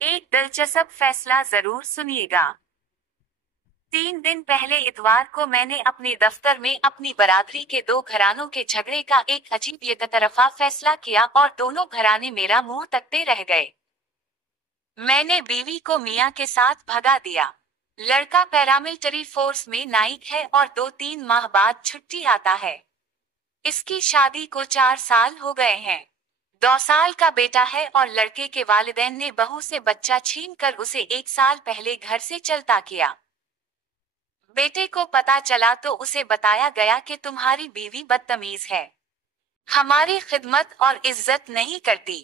एक दिलचस्प फैसला जरूर सुनिएगा। 3 दिन पहले इतवार को मैंने अपने दफ्तर में अपनी बरादरी के दो घरानों के झगड़े का एक अजीब एकतरफा फैसला किया और दोनों घराने मेरा मुंह तकते रह गए। मैंने बीवी को मियां के साथ भगा दिया। लड़का पैरामिलिट्री फोर्स में नाइक है और 2-3 माह बाद छुट्टी आता है। इसकी शादी को 4 साल हो गए हैं। 2 साल का बेटा है और लड़के के वालिदैन ने बहू से बच्चा छीन कर उसे 1 साल पहले घर से चलता किया। बेटे को पता चला तो उसे बताया गया कि तुम्हारी बीवी बदतमीज है, हमारी खिदमत और इज्जत नहीं करती।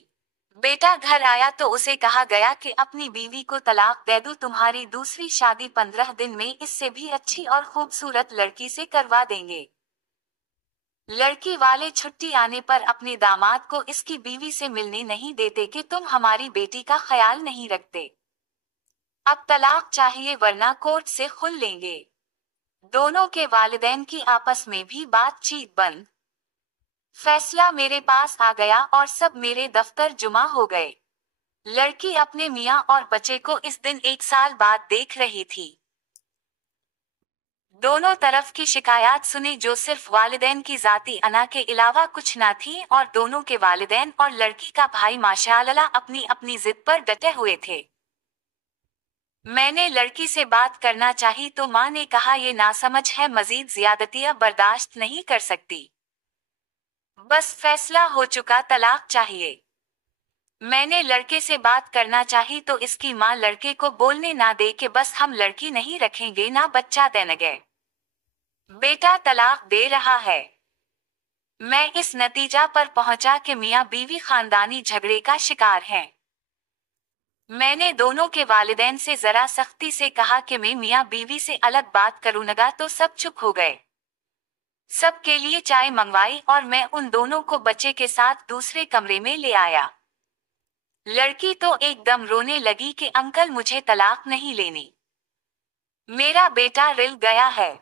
बेटा घर आया तो उसे कहा गया कि अपनी बीवी को तलाक दे दो, तुम्हारी दूसरी शादी 15 दिन में इससे भी अच्छी और खूबसूरत लड़की से करवा देंगे। लड़की वाले छुट्टी आने पर अपने दामाद को इसकी बीवी से मिलने नहीं देते कि तुम हमारी बेटी का ख्याल नहीं रखते। अब तलाक चाहिए वरना कोर्ट से खुल लेंगे। दोनों के वालिदैन की आपस में भी बातचीत बंद। फैसला मेरे पास आ गया और सब मेरे दफ्तर जुमा हो गए। लड़की अपने मियां और बच्चे को इस दिन 1 साल बाद देख रही थी। दोनों तरफ की शिकायत सुनी जो सिर्फ वालिदैन की जाती अना के अलावा कुछ ना थी और दोनों के वालिदैन और लड़की का भाई माशाअल्लाह अपनी अपनी जिद पर डटे हुए थे। मैंने लड़की से बात करना चाही तो मां ने कहा ये नासमझ है, मजीद ज्यादतियां बर्दाश्त नहीं कर सकती। बस फैसला हो चुका, तलाक चाहिए। मैंने लड़के से बात करना चाही तो इसकी मां लड़के को बोलने ना दे कि बस हम लड़की नहीं रखेंगे ना बच्चा देंगे, बेटा तलाक दे रहा है। मैं इस नतीजा पर पहुंचा कि मियां बीवी खानदानी झगड़े का शिकार हैं। मैंने दोनों के वालिदैन से जरा सख्ती से कहा कि मैं मियां बीवी से अलग बात करूंगा तो सब चुप हो गए। सबके लिए चाय मंगवाई और मैं उन दोनों को बच्चे के साथ दूसरे कमरे में ले आया। लड़की तो एकदम रोने लगी कि अंकल मुझे तलाक नहीं लेनी, मेरा बेटा रिल गया है।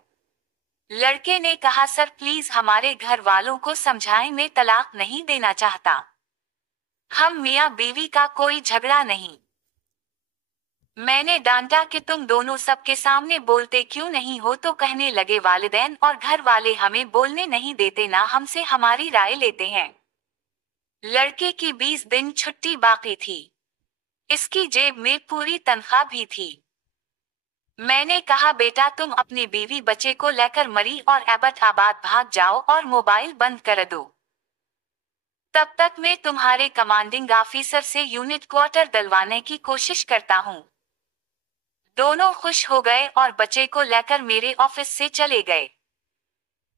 लड़के ने कहा सर प्लीज हमारे घर वालों को समझाएं, मैं तलाक नहीं देना चाहता, हम मियां बीवी का कोई झगड़ा नहीं। मैंने डांटा कि तुम दोनों सबके सामने बोलते क्यों नहीं हो तो कहने लगे वालिदैन और घर वाले हमें बोलने नहीं देते, ना हमसे हमारी राय लेते हैं। लड़के की 20 दिन छुट्टी बाकी थी, इसकी जेब में पूरी तनख्वाह भी थी। मैंने कहा बेटा तुम अपनी बीवी बच्चे को लेकर मरी और एबटाबाद भाग जाओ और मोबाइल बंद कर दो, तब तक मैं तुम्हारे कमांडिंग ऑफिसर से यूनिट क्वार्टर दिलवाने की कोशिश करता हूँ। दोनों खुश हो गए और बच्चे को लेकर मेरे ऑफिस से चले गए।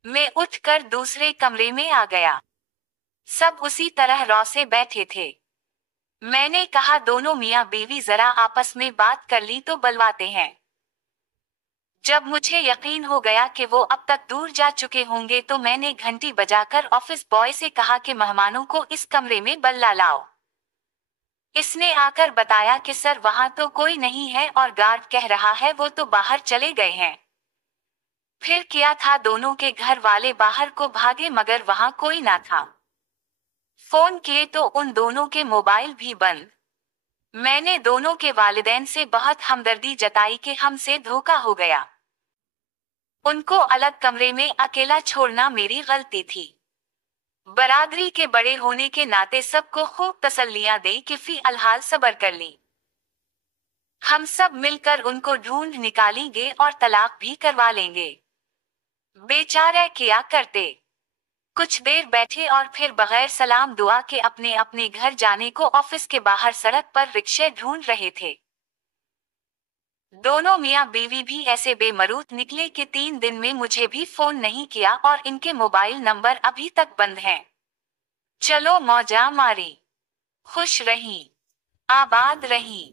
मैं उठकर दूसरे कमरे में आ गया। सब उसी तरह रौ से बैठे थे। मैंने कहा दोनों मियां बीवी जरा आपस में बात कर ली तो बलवाते हैं। जब मुझे यकीन हो गया कि वो अब तक दूर जा चुके होंगे तो मैंने घंटी बजाकर ऑफिस बॉय से कहा कि मेहमानों को इस कमरे में बल्ला लाओ। इसने आकर बताया कि सर वहां तो कोई नहीं है और गार्ड कह रहा है वो तो बाहर चले गए हैं। फिर क्या था, दोनों के घर वाले बाहर को भागे मगर वहां कोई ना था। फोन किए तो उन दोनों के मोबाइल भी बंद। मैंने दोनों के वालिदैन से बहुत हमदर्दी जताई कि हमसे धोखा हो गया। उनको अलग कमरे में अकेला छोड़ना मेरी गलती थी। बरादरी के बड़े होने के नाते सबको खूब तसल्लियां दे कि फिलहाल सब्र कर ली। हम सब मिलकर उनको ढूंढ निकालेंगे और तलाक भी करवा लेंगे। बेचारे क्या करते। कुछ देर बैठे और फिर बगैर सलाम दुआ के अपने अपने घर जाने को ऑफिस के बाहर सड़क पर रिक्शे ढूंढ रहे थे। दोनों मियां बीवी भी ऐसे बेमरूत निकले कि 3 दिन में मुझे भी फोन नहीं किया और इनके मोबाइल नंबर अभी तक बंद हैं। चलो मौजा मारी, खुश रही, आबाद रही।